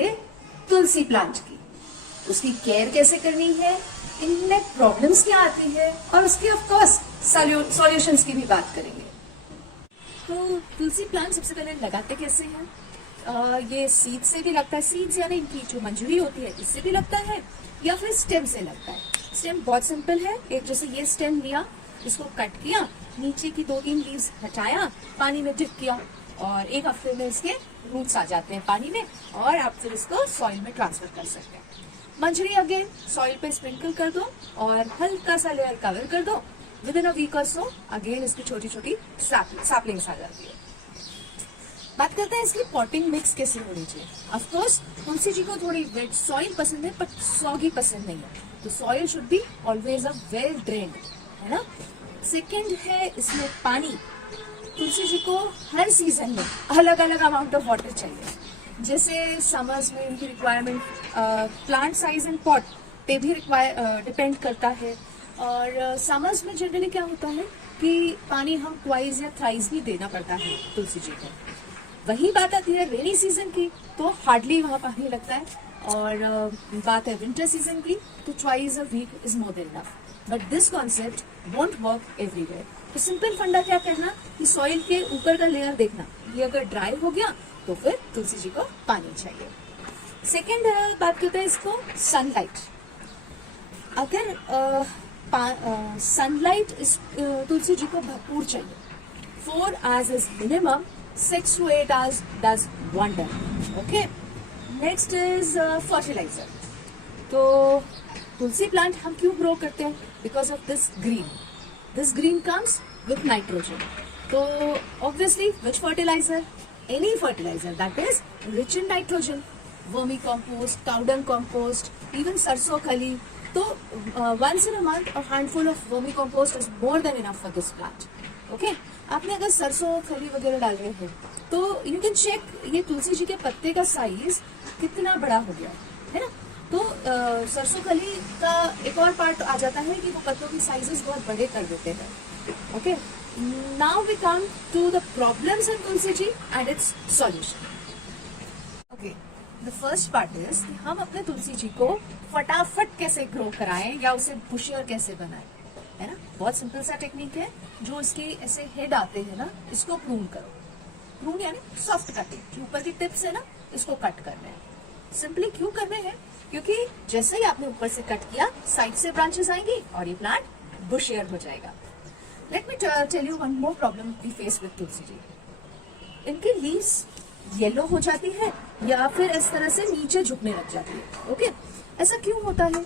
करेंगे तुलसी प्लांट की, उसकी केयर कैसे करनी है, इनमें प्रॉब्लम्स क्या आती है और उसकी ऑफ कोर्स सॉल्यूशंस की भी बात करेंगे। तो तुलसी प्लांट सबसे पहले लगाते कैसे हैं? ये सीड से भी लगता है, सीड्स यानी इनकी जो मंजरी होती है इससे भी लगता है, या फिर स्टेम से लगता है। स्टेम बहुत सिंपल है, एक जैसे ये स्टेम लिया, इसको कट किया, नीचे की 2-3 लीव्स हटाया, पानी में डिप किया और 1 हफ्ते में इसके रूट्स आ जाते हैं पानी में और आप फिर इसको सॉइल में ट्रांसफर कर सकते हैं। मंजरी अगेन सॉइल पे स्प्रिंकल कर दो और हल्का सा लेयर कवर कर दो। विद इन अ वीक और सो अगेन इसकी छोटी छोटी सैपलिंग्स आ जाती है। बात करते हैं इसकी पॉटिंग मिक्स कैसे होनी चाहिए। ऑफ कोर्स तुलसी जी को थोड़ी वेट सॉइल पसंद है, बट सॉगी पसंद नहीं है, तो soil should be always a well drained, है ना। सेकेंड है इसमें पानी। तुलसी जी को हर सीजन में अलग अलग अमाउंट ऑफ वाटर चाहिए। जैसे समर्स में इनकी requirement plant size and pot पे भी डिपेंड करता है, और समर्स में जनरली क्या होता है कि पानी हम ट्वाइस या थ्राइस भी देना पड़ता है तुलसी जी को। वही बात आती है रेनी सीजन की, तो हार्डली वहां पानी लगता है, और बात है विंटर सीजन की तो twice a week is more than enough. But this concept won't work everywhere. तो सिंपल फंडा क्या करना कि सॉइल के ऊपर का लेयर देखना, ये अगर ड्राई हो गया तो फिर तुलसी जी को पानी चाहिए। सेकेंड बात करते हैं इसको सनलाइट। अगर सनलाइट इस तुलसी जी को भरपूर चाहिए, 4 hours is minimum, 6 to 8 hours does wonder. Okay. Next is fertilizer. तो तुलसी प्लांट हम क्यों ग्रो करते हैं? Because of this green. This green comes with nitrogen. तो obviously which fertilizer? Any fertilizer that is rich in nitrogen. Vermicompost, cow dung compost, even सरसों खली. तो once in a month a handful of vermicompost is more than enough for this plant. Okay आपने अगर सरसों खली वगैरह डाल रहे हैं तो यू कैन चेक ये तुलसी जी के पत्ते का साइज कितना बड़ा हो गया है ना। तो सरसों खली का एक और पार्ट आ जाता है कि वो पत्तों की साइजेस बहुत बड़े कर देते हैं। Okay now we come to the problems in Tulsi ji and its solution. Okay the first part is कि हम अपने तुलसी जी को फटाफट कैसे ग्रो कराएं या उसे बुशियर कैसे बनाएं, है ना। बहुत सिंपल सा टेक्निक है, जो इसके ऐसे हेड आते हैं ना इसको प्रून करो। प्रून यानी सॉफ्ट कटिंग, जो ऊपर की टिप्स है ना इसको कट करना है। सिंपली क्यों करने हैं? क्योंकि जैसे ही आपने ऊपर से कट किया साइड से ब्रांचेस आएंगी और ये प्लांट बुशियर हो जाएगा। Let me tell you one more problem we face with Tulsi ji. इनकी लीव्स येलो हो जाती है या फिर इस तरह से नीचे झुकने लग जाती है। ओके ऐसा क्यों होता है?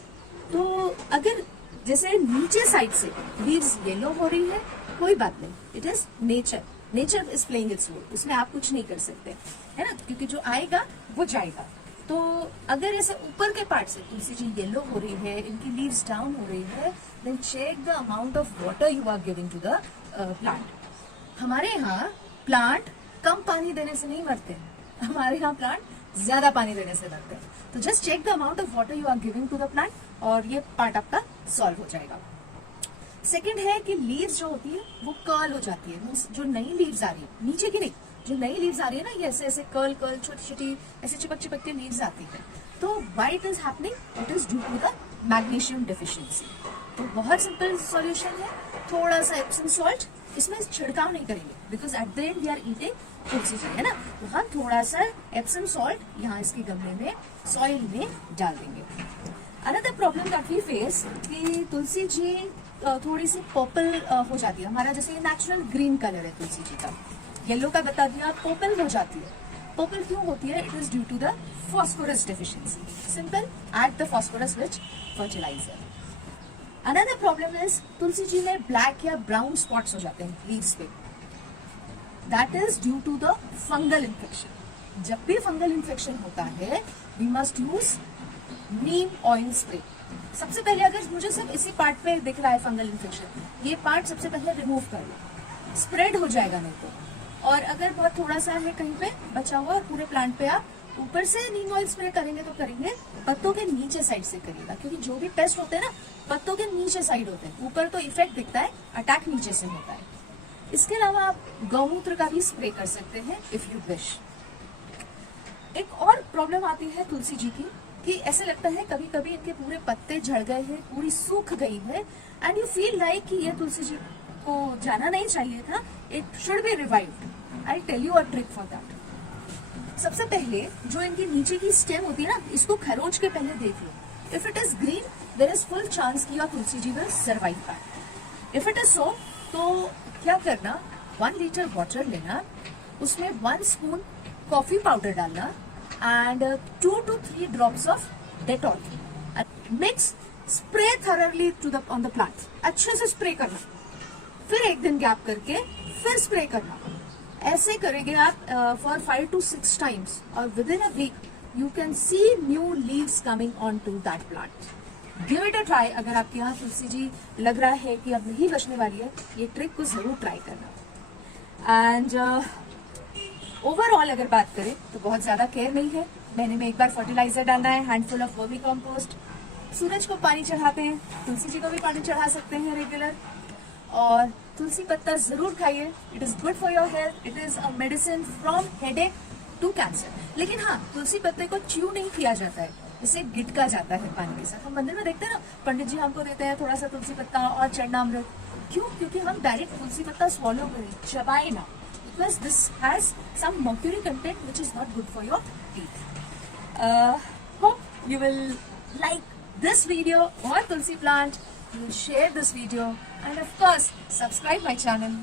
तो अगर जैसे नीचे साइड से लीव्स येलो हो रही है, कोई बात नहीं, it is nature, nature is playing its role, उसमें आप कुछ नहीं कर सकते, है ना, क्योंकि जो आएगा वो जाएगा। तो अगर ऐसे ऊपर के पार्ट से तुलसी जी येलो हो रही है, इनकी लीव्स डाउन हो रही है, then check the amount of water you are giving to the plant. हमारे यहाँ प्लांट कम पानी देने से नहीं मरते, हमारे यहाँ प्लांट ज्यादा पानी देने से मरते हैं। तो just check the amount of water you are giving to the plant और ये पार्ट आपका सॉल्व हो जाएगा। सेकंड है कि लीव्स जो होती है वो कर्ल हो जाती है, मींस जो नई लीव्स आ रही है, नीचे की नहीं, जो नई लीव्स आ रही है ना, ये ऐसे ऐसे कर्ल छोटी छोटी ऐसे चिपक के लीव्स आती है। तो why it is happening? It is due to the magnesium deficiency. तो बहुत सिंपल सॉल्यूशन है, थोड़ा सा एप्सम सॉल्ट, इसमें छिड़काव नहीं करेंगे because at the end we are eating Tulsi ji, है ना। तो हम थोड़ा सा एप्सम सॉल्ट यहाँ इसके गमले में सॉइल में डाल देंगे। Another problem that we face कि तुलसी जी थोड़ी सी पर्पल हो जाती है। हमारा जैसे ये नेचुरल ग्रीन कलर है तुलसी जी का, येलो का बता दिया, पर्पल हो जाती है। पर्पल क्यों होती है? It is due to the phosphorus deficiency. Simple, add the phosphorus rich fertiliser. Another problem is Tulsi ji में ब्लैक या ब्राउन स्पॉट्स हो जाते हैं लीव्स पे, that is due to the fungal infection. जब भी फंगल इन्फेक्शन होता है we must use neem oil spray. सबसे पहले अगर मुझे सिर्फ इसी पार्ट पे दिख रहा है फंगल इन्फेक्शन, ये पार्ट सबसे पहले रिमूव कर लो, स्प्रेड हो जाएगा नहीं तो। और अगर बहुत थोड़ा सा है कहीं पे बचा हुआ और पूरे प्लांट पे आप ऊपर से नीम ऑयल स्प्रे करेंगे तो करेंगे, पत्तों के नीचे साइड से करिएगा, क्योंकि जो भी पेस्ट होते हैं ना पत्तों के नीचे साइड होते हैं, ऊपर तो इफेक्ट दिखता है, अटैक नीचे से होता है। इसके अलावा आप गौमूत्र का भी स्प्रे कर सकते हैं इफ यू विश। एक और प्रॉब्लम आती है तुलसी जी की कि ऐसे लगता है कभी कभी इनके पूरे पत्ते झड़ गए हैं, पूरी सूख गई है, एंड यू फील लाइक कि ये तुलसी जी को जाना नहीं चाहिए था, it should be revived. I tell you a trick for that. सबसे पहले जो इनकी नीचे की स्टेम होती है ना, इसको खरोच के पहले देख लो। If it is green there is full chance कि your Tulsi ji will survive that. If it is so, तो क्या करना, 1 लीटर वाटर लेना, उसमें 1 स्पून कॉफी पाउडर डालना and 2 to 3 drops of Dettol, mix, spray thoroughly on the plant, अच्छे से spray करना, फिर 1 दिन गैप करके फिर स्प्रे करना। ऐसे करेंगे आप फॉर 5 to 6 टाइम्स, और within a week you can see new leaves coming on to that plant. Give it a try. अगर आपके यहाँ तुलसी जी लग रहा है कि अब नहीं बचने वाली है, ये ट्रिक को जरूर ट्राई करना। एंड ओवरऑल अगर बात करें तो बहुत ज्यादा केयर नहीं है। महीने में 1 बार फर्टिलाइजर डालना है, हैंडफुल ऑफ वर्मी कंपोस्ट, सूरज को पानी चढ़ाते हैं, तुलसी जी को भी पानी चढ़ा सकते हैं रेगुलर, और तुलसी पत्ता जरूर खाइए। It is good for your health, it is a medicine from headache to cancer. लेकिन हाँ, तुलसी पत्ते को च्यू नहीं किया जाता है, इसे गिटका जाता है पानी के साथ। हम मंदिर में देखते हैं ना, पंडित जी हमको देते हैं थोड़ा सा तुलसी पत्ता और चरणामृत। क्यों? क्योंकि हम डायरेक्ट तुलसी पत्ता स्वॉलो करें, चबाए ना, because this has some mercury content which is not good for your teeth. Hope you will like this video or tulsi plant. You will share this video and of course subscribe my channel.